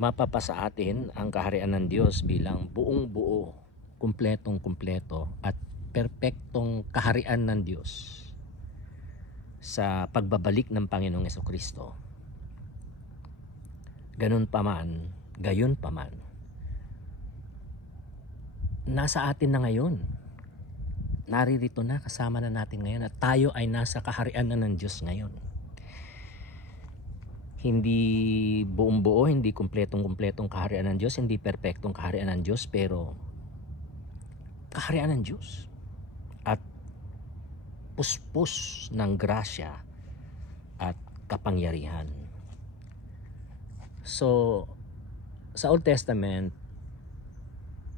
mapapasa atin ang kaharian ng Diyos bilang buong buo, kumpletong-kumpleto at perpektong kaharian ng Diyos sa pagbabalik ng Panginoong Jesucristo. Gayon pa man, nasa atin na ngayon. Naririto na, kasama na natin ngayon at tayo ay nasa kaharian na ng Diyos ngayon. Hindi buong buo, hindi kumpletong-kumpletong kaharian ng Diyos, hindi perpektong kaharian ng Diyos, pero kaharian ng Diyos. At puspos ng grasya at kapangyarihan. So, sa Old Testament,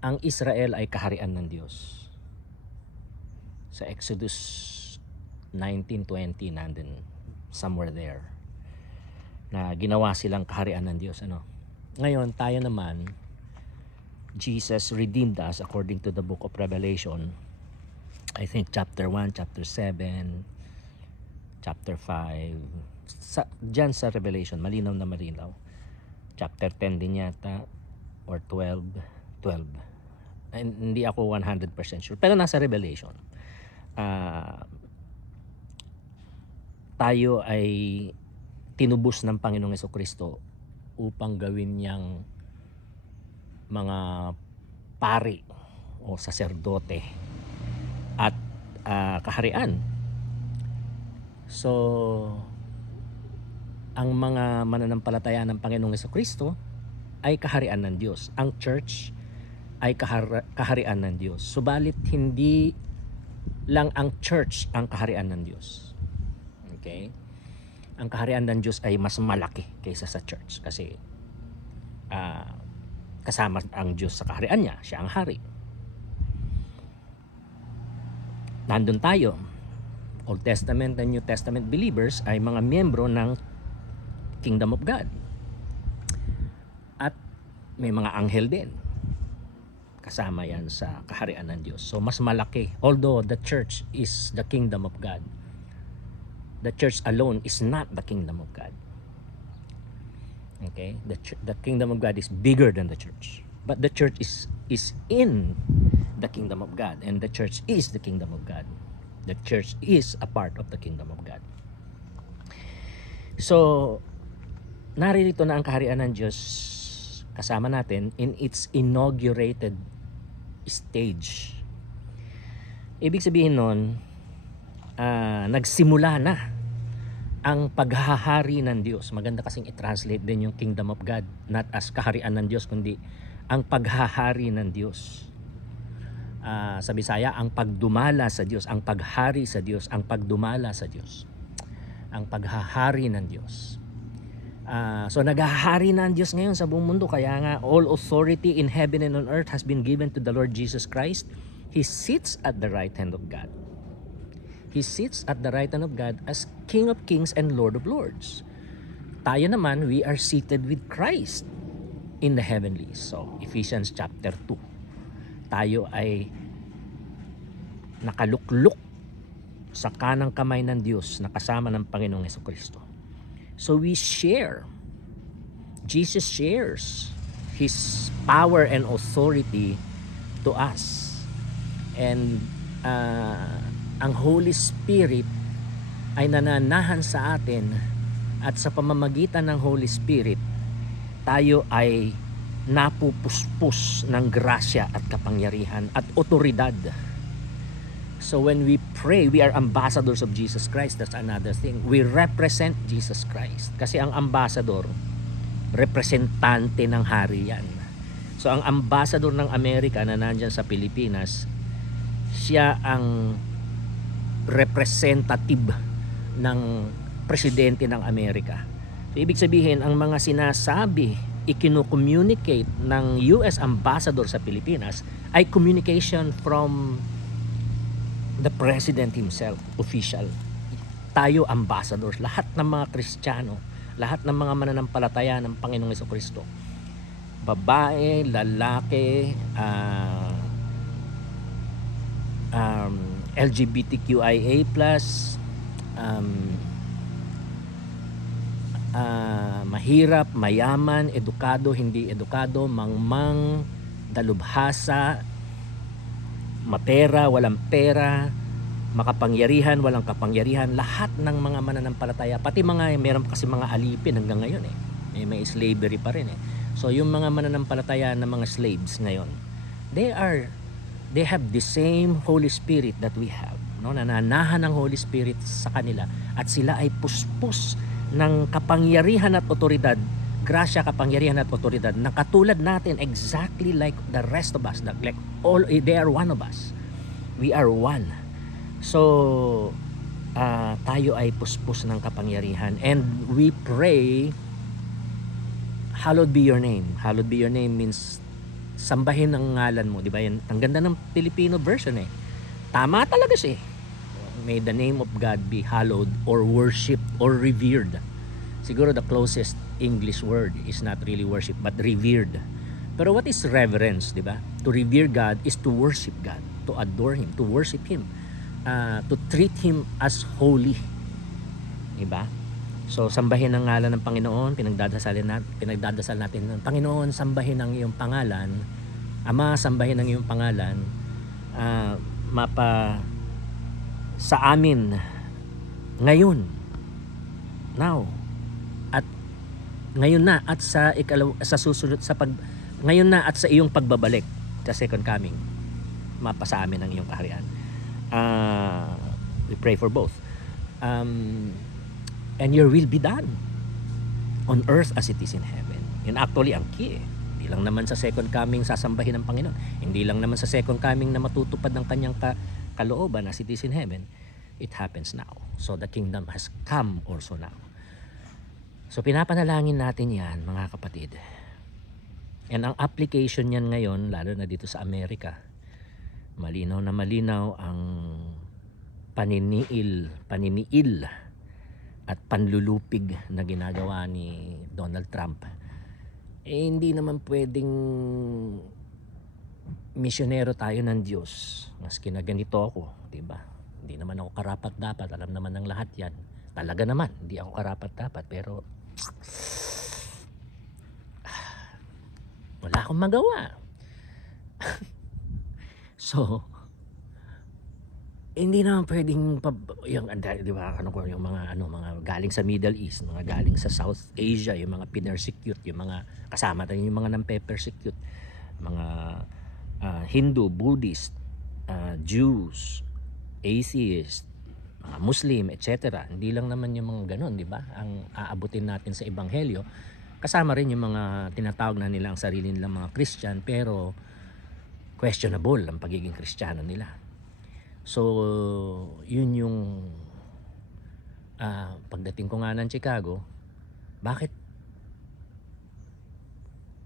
ang Israel ay kaharian ng Diyos. Sa Exodus 19:20, nandun somewhere there, na ginawa silang kaharian ng Diyos. Ngayon, tayo naman, Jesus redeemed us according to the book of Revelation. I think chapter 1, chapter 7, chapter 5. Diyan sa Revelation, malinaw na malinaw. Chapter 10 din yata, or 12. Hindi ako 100% sure. Pero nasa Revelation. Tayo ay tinubos ng Panginoong Jesucristo upang gawin niyang mga pari o saserdote at kaharian. So, ang mga mananampalataya ng Panginoong Jesucristo ay kaharian ng Diyos. Ang church ay kaharian ng Diyos. Subalit hindi lang ang church ang kaharian ng Diyos. Okay? Ang kaharian ng Diyos ay mas malaki kaysa sa church kasi kasama ang Diyos sa kaharian niya. Siya ang hari. Nandun tayo. Old Testament and New Testament believers ay mga miyembro ng Kingdom of God. At may mga anghel din. Kasama yan sa kaharian ng Diyos. So mas malaki. Although the church is the kingdom of God, the church alone is not the kingdom of God. Okay? The kingdom of God is bigger than the church. But the church is in the kingdom of God. And the church is the kingdom of God. The church is a part of the kingdom of God. So, naririto na ang kaharian ng Diyos kasama natin in its inaugurated stage. Ibig sabihin nun, nagsimula na ang paghahari ng Diyos. Maganda kasing i-translate din yung kingdom of God, not as kaharian ng Diyos, kundi ang paghahari ng Diyos. Sa Bisaya, ang pagdumala sa Diyos, ang paghari sa Diyos, ang pagdumala sa Diyos, ang paghahari ng Diyos. So naghahari na ang Diyos ngayon sa buong mundo. Kaya nga, all authority in heaven and on earth has been given to the Lord Jesus Christ. He sits at the right hand of God. He sits at the right hand of God as King of Kings and Lord of Lords. Tayo naman, we are seated with Christ in the heavenlies. So, Ephesians chapter 2. Tayo ay nakalukluk sa kanang kamay ng Diyos na kasama ng Panginoong Jesucristo. So we share. Jesus shares His power and authority to us. And ang Holy Spirit ay nananahan sa atin, at sa pamamagitan ng Holy Spirit tayo ay napupuspos ng grasya at kapangyarihan at otoridad. So when we pray, we are ambassadors of Jesus Christ. That's another thing. We represent Jesus Christ. Kasi ang ambassador, representante ng hari yan. So ang ambassador ng Amerika na nandyan sa Pilipinas, siya ang representative ng presidente ng Amerika. So ibig sabihin, ang mga sinasabi, ikino-communicate ng US ambassador sa Pilipinas ay communication from the president himself, official. Tayo ambassadors, lahat ng mga Kristiyano, lahat ng mga mananampalataya ng Panginoong Jesucristo, babae, lalaki, LGBTQIA+, mahirap, mayaman, edukado, hindi edukado, mangmang, dalubhasa, mapera, walang pera, makapangyarihan, walang kapangyarihan, lahat ng mga mananampalataya, pati meron kasi mga alipin hanggang ngayon may slavery pa rin So yung mga mananampalataya na mga slaves ngayon, they have the same Holy Spirit that we have, no? Nananahan ng Holy Spirit sa kanila at sila ay puspos ng kapangyarihan at otoridad, grasya, kapangyarihan at otoridad na katulad natin, exactly like the rest of us, like all, they are one of us. We are one. So tayo ay puspos ng kapangyarihan, and we pray, hallowed be your name. Hallowed be your name means sambahin ang ngalan mo, di ba? Yan, ang ganda ng Filipino version Tama talaga siya. May the name of God be hallowed, or worship, or revered. Siguro the closest English word is not really worship but revered. Pero what is reverence, di ba? To revere God is to worship God, to adore Him, to worship Him, to treat Him as holy, di ba? So sambahin ang ngalan ng Panginoon, pinagdadasal natin ng Panginoon, sambahin ang iyong pangalan. Ama, sambahin ang iyong pangalan, sa amin ngayon, now, at ngayon na, at sa susunod ngayon na, at sa iyong pagbabalik, sa second coming, mapa sa amin ang iyong kaharian. We pray for both, and your will be done on earth as it is in heaven. Yun actually ang key Hindi lang naman sa second coming sasambahin ng Panginoon, hindi lang naman sa second coming na matutupad ng kanyang kalooban as it is in heaven. It happens now. So the kingdom has come also now. So pinapanalangin natin yan, mga kapatid. And ang application yan ngayon, lalo na dito sa Amerika, malinaw na malinaw ang paniniil at panlulupig na ginagawa ni Donald Trump. Hindi naman pwedeng misyonero tayo ng Diyos maski na ganito ako, diba? Hindi naman ako karapat-dapat, alam naman ng lahat yan. Talaga naman, hindi ako karapat-dapat, pero wala akong magawa. So, hindi naman pwedeng yung, di ba, yung mga galing sa Middle East, mga galing sa South Asia, yung mga pinersecute, yung mga kasama tayo, yung mga nampe-persecute, mga Hindu, Buddhist, Jews, atheist, mga Muslim, etc. Hindi lang naman yung mga ganon, di ba? Ang aabutin natin sa ebanghelyo, kasama rin yung mga tinatawag na nila ang sarili nilang mga Christian, pero questionable ang pagiging Kristiyano nila. So, yun yung pagdating ko nga ng Chicago, bakit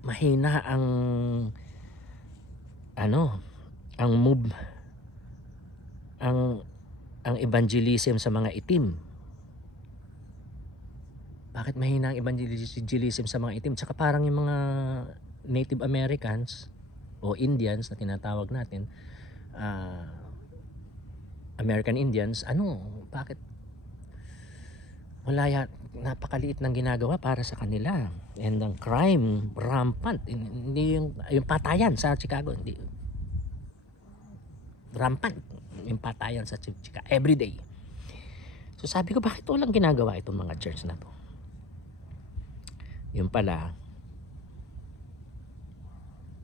mahina ang move, ang evangelism sa mga itim? Bakit mahina ang evangelism sa mga itim? Tsaka parang yung mga Native Americans o Indians na tinatawag natin, American Indians, bakit wala napakaliit ng ginagawa para sa kanila? And ang crime rampant, hindi yung patayan sa Chicago, hindi rampant yung patayan sa Chicago every day. So sabi ko, bakit walang ginagawa itong mga church na to? Yung pala,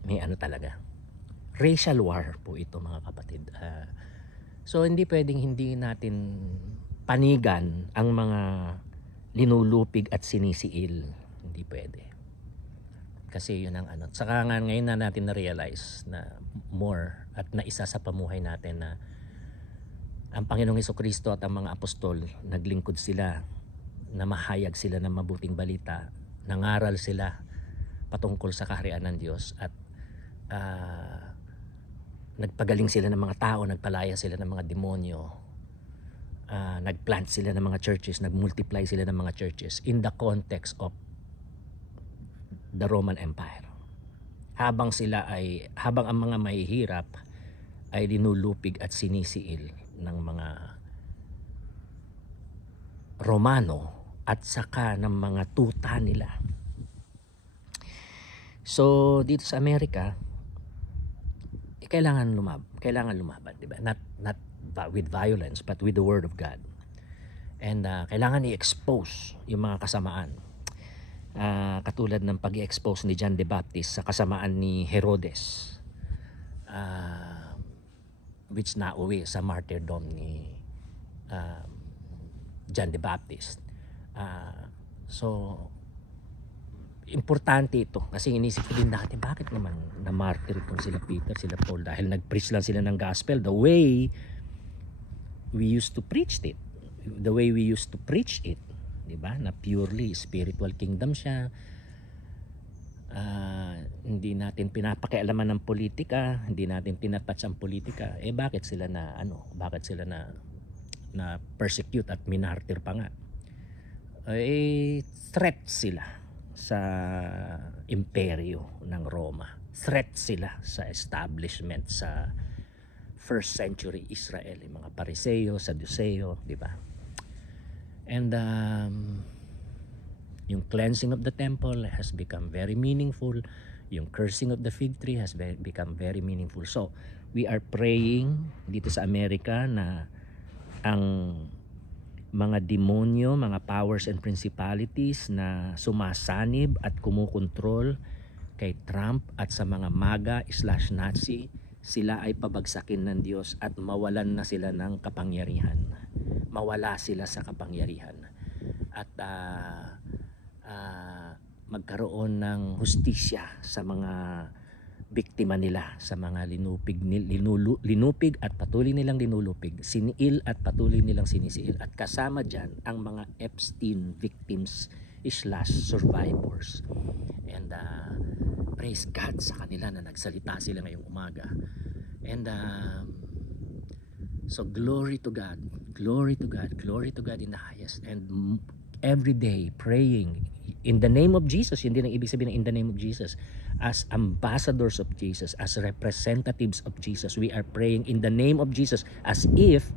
may talaga, racial war po ito, mga kapatid. So hindi pwedeng hindi natin panigan ang mga linulupig at sinisiil. Hindi pwede. Kasi yun ang Saka nga ngayon na natin na-realize na more at naisa sa pamuhay natin na ang Panginoong Hesukristo at ang mga apostol, naglingkod sila, namahayag sila ng mabuting balita, nangaral sila patungkol sa kaharian ng Diyos, at nagpagaling sila ng mga tao, nagpalaya sila ng mga demonyo, nagplant sila ng mga churches, nagmultiply sila ng mga churches in the context of the Roman Empire. Habang ang mga mahihirap ay linulupig at sinisiil ng mga Romano at saka ng mga tuta nila. So dito sa Amerika, kailangan lumaban, di ba? Not with violence, but with the word of God. And kailangan i-expose yung mga kasamaan. Katulad ng pag-i-expose ni John the Baptist sa kasamaan ni Herodes, which nauwi sa martyrdom ni John the Baptist. So importante ito kasi inisip ko din dati, bakit naman na-martyr itong sila Peter, sila Paul, dahil nag-preach lang sila ng gospel the way we used to preach it, di ba? Na purely spiritual kingdom siya. Hindi natin pinapakialaman ng politika, hindi natin tinatouch ang politika. Bakit sila na persecute at minartir pa nga? Threat sila sa imperyo ng Roma. Threat sila sa establishment sa first century Israel, yung mga Pariseo, Sadduceo, di ba? And yung cleansing of the temple has become very meaningful. Yung cursing of the fig tree has become very meaningful. So, we are praying dito sa Amerika na ang mga demonyo, mga powers and principalities na sumasanib at kumukontrol kay Trump at sa mga MAGA/Nazi, sila ay pabagsakin ng Diyos at mawalan na sila ng kapangyarihan. Mawala sila sa kapangyarihan. At magkaroon ng hustisya sa mga biktima nila, sa mga linupig at patuloy nilang linulupig, siniil at patuloy nilang sinisiil, at kasama dyan ang mga Epstein victims/survivors. And praise God sa kanila na nagsalita sila ngayong umaga. And so glory to God in the highest, and every day praying in the name of Jesus. Hindi nang ibig sabihin in the name of Jesus, as ambassadors of Jesus, as representatives of Jesus, we are praying in the name of Jesus, as if,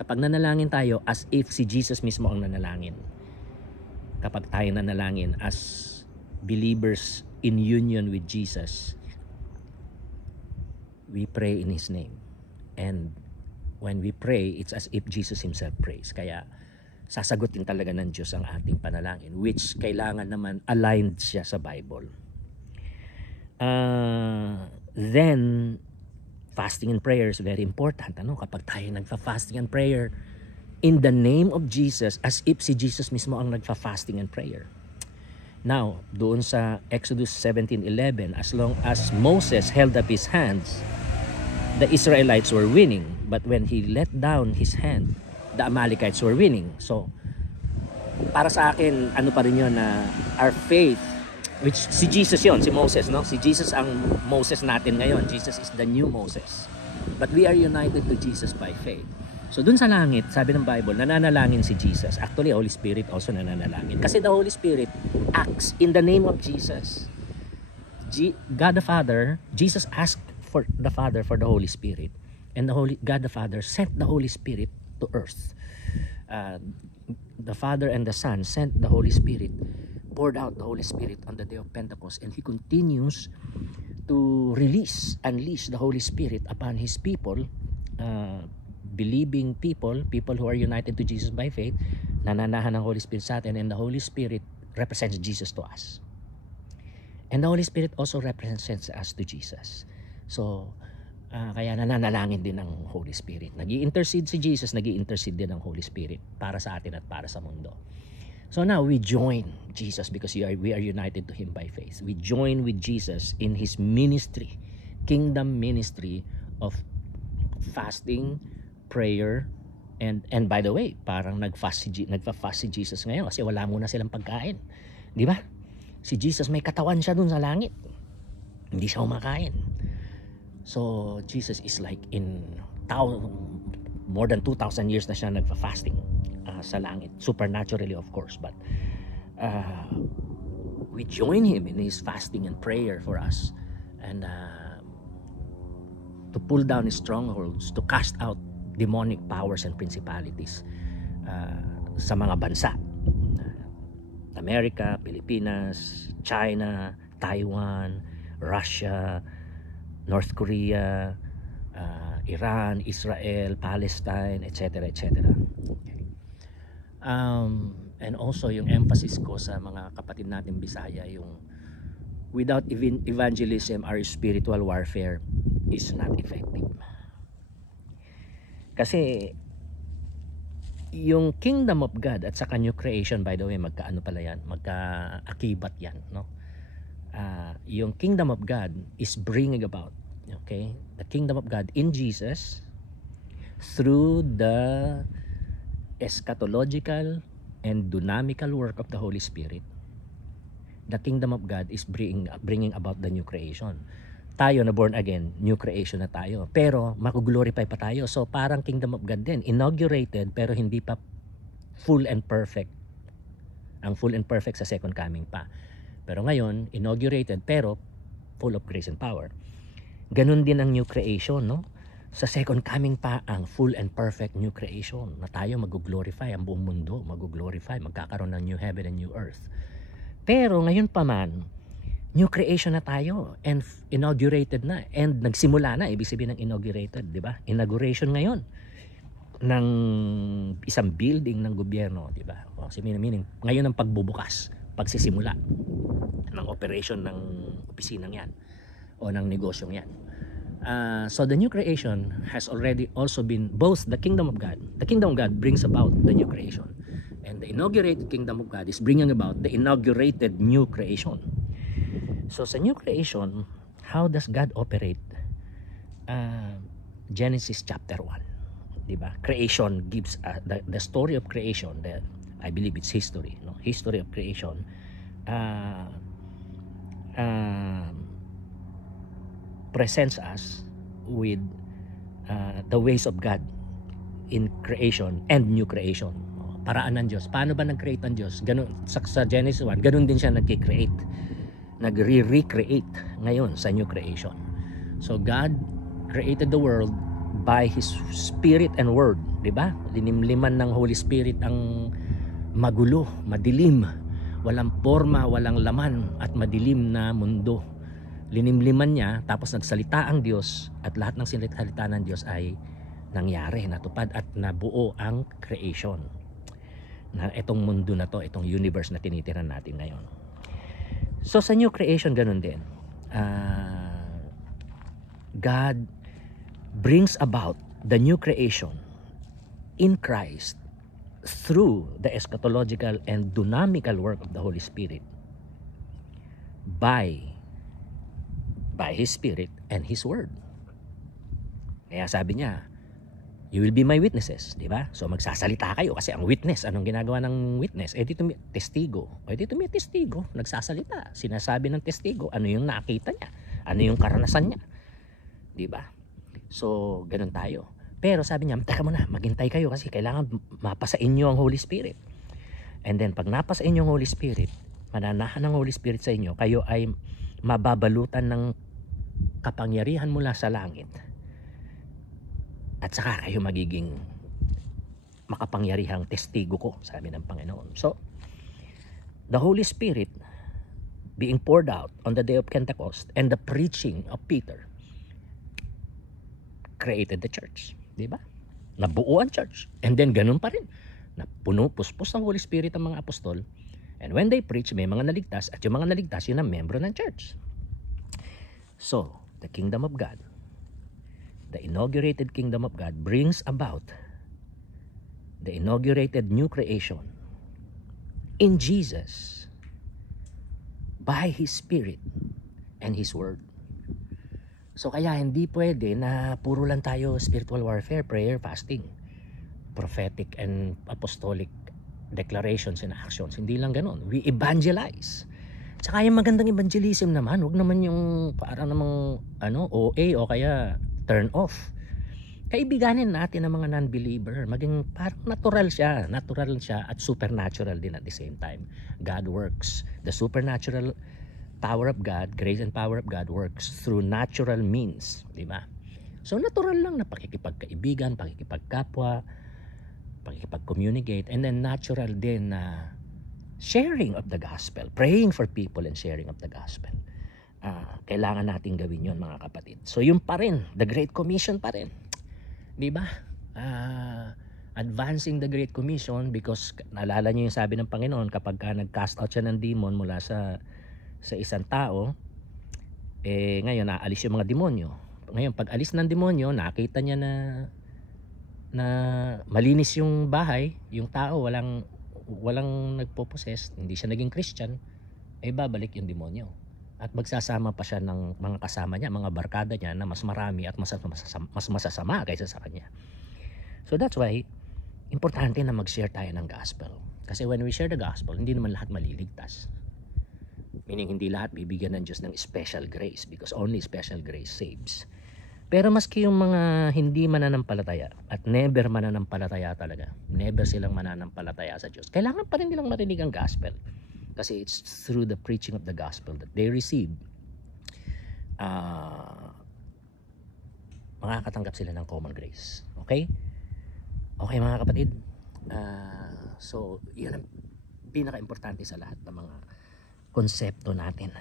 kapag nanalangin tayo, as if si Jesus mismo ang nanalangin. Kapag tayo nanalangin as believers in union with Jesus, we pray in His name. And when we pray, it's as if Jesus Himself prays. Kaya sasagutin talaga ng Diyos ang ating panalangin, which kailangan naman aligned siya sa Bible. Then fasting and prayer is very important. Kapag tayo nagfa-fasting and prayer in the name of Jesus, as if si Jesus mismo ang nagfa-fasting and prayer. Now, doon sa Exodus 17:11, as long as Moses held up his hands, the Israelites were winning. But when he let down his hand, the Amalekites were winning. So, para sa akin, pa rin yun na our faith, which si Jesus yon, si Moses, no? Si Jesus ang Moses natin ngayon. Jesus is the new Moses. But we are united to Jesus by faith. So dun sa langit, sabi ng Bible, nananalangin si Jesus. Actually, Holy Spirit also nananalangin. Kasi the Holy Spirit acts in the name of Jesus. God the Father, Jesus asked for the Father for the Holy Spirit. And God the Father sent the Holy Spirit to earth. The Father and the Son sent the Holy Spirit, poured out the Holy Spirit on the day of Pentecost, and He continues to unleash the Holy Spirit upon His people, believing people who are united to Jesus by faith. Nananahan ng Holy Spirit sa atin, and the Holy Spirit represents Jesus to us. And the Holy Spirit also represents us to Jesus. So, kaya nananalangin din ng Holy Spirit. Nag-i-intercede si Jesus, nag-i-intercede din ng Holy Spirit para sa atin at para sa mundo. So now we join Jesus because we are united to Him by faith. We join with Jesus in His ministry, kingdom ministry of fasting, prayer, and by the way, parang nagfa-fast si Jesus ngayon kasi wala muna silang pagkain. Di ba? Si Jesus may katawan siya dun sa langit. Hindi siya kumakain. So Jesus is like in more than 2,000 years na siya nagfa-fasting sa langit, supernaturally of course, but we join Him in His fasting and prayer for us, and to pull down His strongholds, to cast out demonic powers and principalities sa mga bansa. America, Pilipinas, China, Taiwan, Russia, North Korea, Iran, Israel, Palestine, etc. etc. Okay. And also yung emphasis ko sa mga kapatid natin Bisaya, yung without evangelism, our spiritual warfare is not effective. Kasi yung kingdom of God at saka new creation, by the way, magkaano pala yan, magkaakibat yan, no? Yung kingdom of God is bringing about, okay, the kingdom of God in Jesus through the eschatological and dynamical work of the Holy Spirit. The kingdom of God is bringing about the new creation. Tayo na born again, new creation na tayo. Pero makuglorify pa tayo. So parang kingdom of God din, inaugurated pero hindi pa full and perfect. Ang full and perfect sa second coming pa. Pero ngayon, inaugurated pero full of grace and power. Ganun din ang new creation, no? Sa second coming pa ang full and perfect new creation na tayo mag-glorify, ang buong mundo mag-glorify, magkakaroon ng new heaven and new earth. Pero ngayon pa man, new creation na tayo and inaugurated na and nagsimula na, ibig sabihin ng inaugurated, di ba? Inauguration ngayon ng isang building ng gobyerno, di ba? O, meaning, ngayon ang pagbubukas, pagsisimula ng operation ng opisinang yan o ng negosyong yan. So the new creation has already also been both the kingdom of God. The kingdom of God brings about the new creation, and the inaugurated kingdom of God is bringing about the inaugurated new creation. So sa new creation, how does God operate? Genesis chapter 1, di ba? Creation gives the story of creation. I believe it's history, no? History of creation. Presents us with the ways of God in creation and new creation. Paraan ng Diyos. Paano ba nag-create ng Diyos? Ganun, sa Genesis 1, ganun din siya nag-create. Nag-recreate ngayon sa new creation. So God created the world by His Spirit and Word. Diba? Linimliman ng Holy Spirit ang magulo, madilim, walang forma, walang laman at madilim na mundo. Linimliman niya, tapos nagsalita ang Diyos at lahat ng salita ng Diyos ay nangyari, natupad at nabuo ang creation. Na itong mundo na to, itong universe na tinitiran natin ngayon. So sa new creation ganun din. God brings about the new creation in Christ through the eschatological and dynamical work of the Holy Spirit by His Spirit and His Word. Kaya sabi niya, you will be my witnesses, di ba? So magsasalita kayo kasi ang witness, anong ginagawa ng witness? Dito may testigo. Dito may testigo, nagsasalita. Sinasabi ng testigo, ano yung nakita niya? Ano yung karanasan niya? Di ba? So, ganun tayo. Pero sabi niya, teka muna, maghintay kayo kasi kailangan mapasa inyo ang Holy Spirit. And then, pag napasa inyo ang Holy Spirit, mananahan ng Holy Spirit sa inyo, kayo ay mababalutan ng kapangyarihan mula sa langit. At saka kayo magiging makapangyarihang testigo ko, sabi ng Panginoon. So, the Holy Spirit being poured out on the day of Pentecost and the preaching of Peter created the church. Diba? Nabuo ang church. And then ganun pa rin. Napuno-puspos ng Holy Spirit ang mga apostol. And when they preach, may mga naligtas. At yung mga naligtas, yun ang membro ng church. So, the kingdom of God, the inaugurated kingdom of God brings about the inaugurated new creation in Jesus by His Spirit and His Word. So kaya hindi pwede na puro lang tayo spiritual warfare, prayer, fasting, prophetic and apostolic declarations and actions. Hindi lang ganun. We evangelize. Tsaka yung magandang evangelism naman, wag naman yung parang namang OA o kaya turn off. Kaibiganin natin ang mga non-believer. Maging parang natural siya at supernatural din at the same time. God works. The supernatural power of God, grace and power of God works through natural means, di ba? So natural lang na pakikipagkaibigan, pakikipagkapwa, pakikipag-communicate, and then natural din na sharing of the gospel, praying for people and sharing of the gospel. Kailangan nating gawin yon, mga kapatid. So yun pa rin, the Great Commission pa rin. Di ba? Advancing the Great Commission, because naalala niyo yung sabi ng Panginoon, kapag nag-cast out siya ng demon mula sa isang tao, ngayon naalis yung mga demonyo. Ngayon pag alis ng demonyo, nakita niya na malinis yung bahay, yung tao walang nagpo-possess, hindi siya naging Christian, babalik yung demonyo. At magsasama pa siya ng mga kasama niya, mga barkada niya na mas marami at mas masasama kaysa sa kanya. So that's why, importante na mag-share tayo ng gospel. Kasi when we share the gospel, hindi naman lahat maliligtas. Meaning, hindi lahat bibigyan ng Diyos ng special grace, because only special grace saves. Pero maski yung mga hindi mananampalataya at never mananampalataya talaga, never silang mananampalataya sa Diyos, kailangan pa rin nilang marinig ang gospel. Kasi it's through the preaching of the gospel that they receive, makakatanggap sila ng common grace. Okay? Okay, mga kapatid. So, yun ang pinaka-importante sa lahat ng mga konsepto natin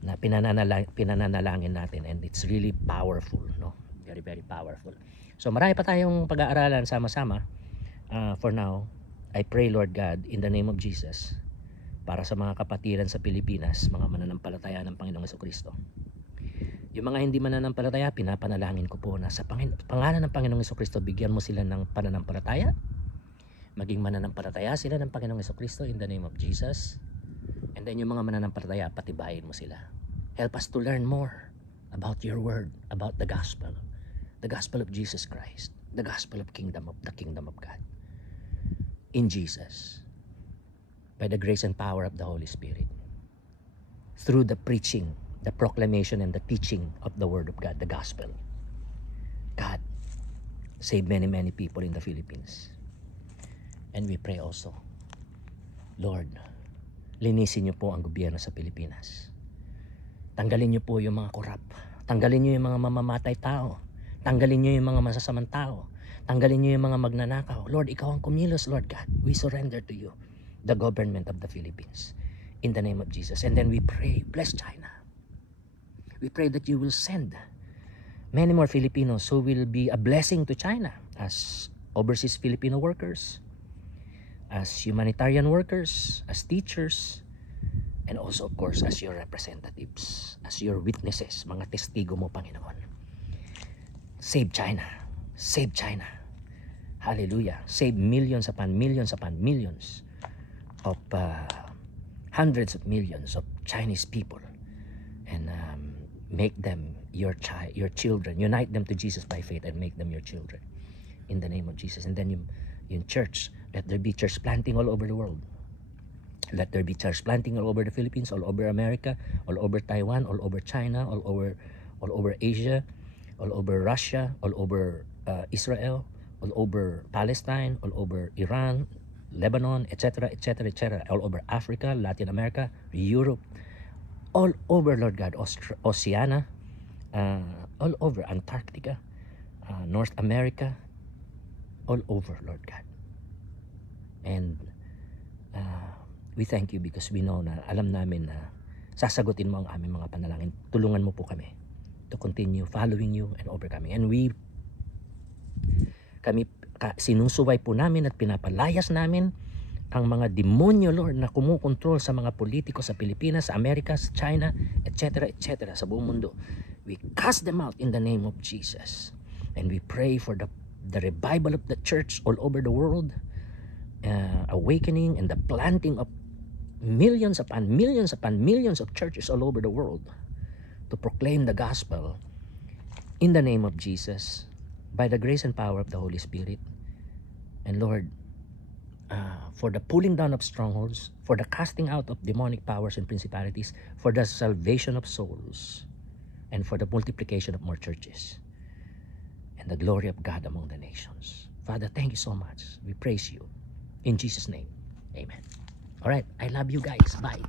na pinananalangin natin, and it's really powerful, no? Very, very powerful. So, marami pa tayong pag-aaralan sama-sama. For now, I pray, Lord God, in the name of Jesus, para sa mga kapatiran sa Pilipinas, mga mananampalataya ng Panginoong Jesucristo. Yung mga hindi mananampalataya, pinapanalangin ko po na sa pangalan ng Panginoong Jesucristo, bigyan mo sila ng pananampalataya. Maging mananampalataya sila ng Panginoong Jesucristo in the name of Jesus. And then yung mga mananampalataya, patibayin mo sila. Help us to learn more about your word, about the gospel of Jesus Christ, the gospel of the kingdom of God. In Jesus, by the grace and power of the Holy Spirit, through the preaching, the proclamation, and the teaching of the Word of God, the gospel, God save many, many people in the Philippines. And we pray also, Lord, linisin niyo po ang gobyerno sa Pilipinas. Tanggalin niyo po yung mga korap. Tanggalin niyo yung mga mamamatay tao. Tanggalin niyo yung mga masasamang tao. Tanggalin niyo yung mga magnanakaw. Lord, ikaw ang kumilos, Lord God. We surrender to you, the government of the Philippines, in the name of Jesus. And then we pray, bless China. We pray that you will send many more Filipinos who will be a blessing to China as overseas Filipino workers, as humanitarian workers, as teachers, and also of course as your representatives, as your witnesses, mga testigo mo, Panginoon. Save China. Save China. Hallelujah. Save millions upon millions upon millions of hundreds of millions of Chinese people, and make them your children. Unite them to Jesus by faith and make them your children in the name of Jesus. And then yung church, let there be church planting all over the world. Let there be church planting all over the Philippines, all over America, all over Taiwan, all over China, all over Asia, all over Russia, all over Israel, all over Palestine, all over Iran, Lebanon, etc., etc., etc., all over Africa, Latin America, Europe, all over, Lord God, Oceania, all over Antarctica, North America, all over, Lord God. And we thank you because we know na, alam namin na sasagutin mo ang aming mga panalangin. Tulungan mo po kami to continue following you and overcoming. And kami sinusuway po namin at pinapalayas namin ang mga demonyo, Lord, na kumukontrol sa mga politiko sa Pilipinas, sa Amerika, sa China, etc., etc., sa buong mundo. We cast them out in the name of Jesus. And we pray for the revival of the church all over the world, awakening and the planting of millions upon millions upon millions of churches all over the world to proclaim the gospel in the name of Jesus, by the grace and power of the Holy Spirit. And Lord, for the pulling down of strongholds, for the casting out of demonic powers and principalities, for the salvation of souls, and for the multiplication of more churches, and the glory of God among the nations. Father, thank you so much. We praise you. In Jesus' name, amen. All right, I love you guys. Bye.